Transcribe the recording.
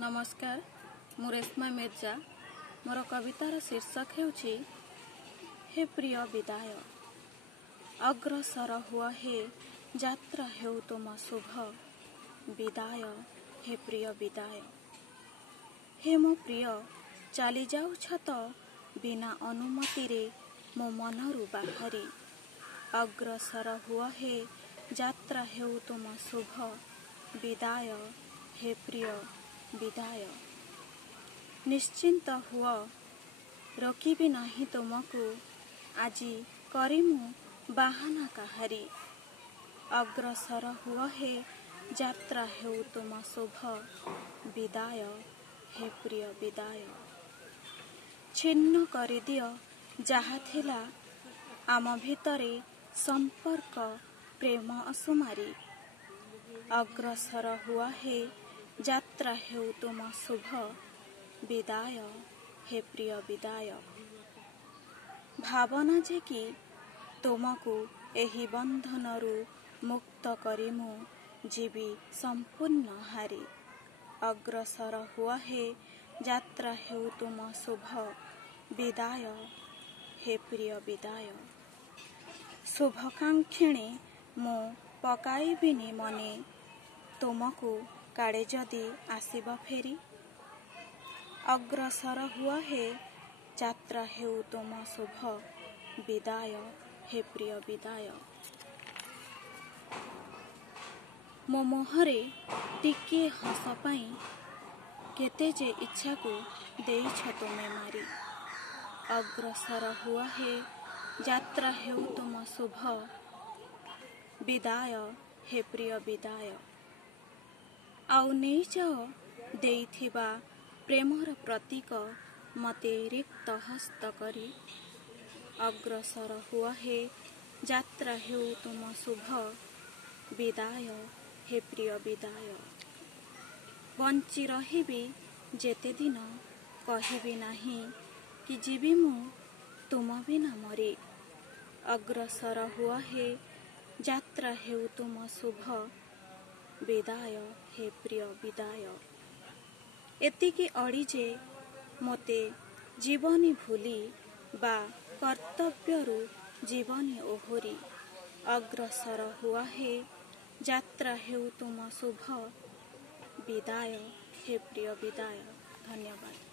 नमस्कार मु रेश्मा मिर्जा मोर कवितार शीर्षक हेउछि हे प्रिय विदाय। अग्रसर हुआ हे यात्रा हेउ तुम शुभ विदाय हे प्रिय विदाय। हे मो प्रिय चली जाउछ त बिना अनुमति रे मो मनरु बाहरी। अग्रसर हुआ हे यात्रा हेउ तुम शुभ विदाय हे प्रिय विदाय। निश्चिंत हुआ रोकिबि नाही तुमको आजी करिमु बाहाना काहारी। अग्रसर हुआ हे यात्रा हेउ तुम शुभ विदाय हे प्रिय विदाय। छिन्न करिदियो जाहा थिला आम भितरे संपर्क प्रेम असुमारी। अग्रसर हुआ हे यात्रा हेउ तुम शुभ विदाय हे प्रिय विदाय। भावना जे कि तुमको एही बंधनरु मुक्त करी मु जीवी संपूर्ण हारी। अग्रसर हुआ हे यात्रा हेउ तुम शुभ विदाय हे प्रिय विदाय। शुभकांक्षिणी मु पकाइबिनी मने तुमको काड़े जदि आसिब फेरी। अग्रसर हुआ हे यात्रा हेउ तुम शुभ विदाय हे प्रिय विदाय। मो मोहरे टिके हस पाई केते जे इच्छा को देइछ तुमे मारी। अग्रसर हुआ हे यात्रा हेउ तुम शुभ विदाय हे प्रिय विदाय। आउ नहीं जाओ देइथिबा प्रेमर प्रतीक मते रिक्त हस्त करी। अग्रसर हुआ हे यात्रा हेउ तुम शुभ विदाय हे प्रिय विदाय। बंची रहिबी जेते दिन कहिबी नाही कि जीवी मु तुम बिना मरे। अग्रसर हुआ हे यात्रा हेउ तुम शुभ विदाय हे प्रिय विदाय। एतिकी अड़ी जे मोते जीवनी भूली बा कर्तव्यरु जीवनी ओहरी। अग्रसर हुआ हे यात्रा हेउ तुम शुभ विदाय हे प्रिय विदाय। धन्यवाद।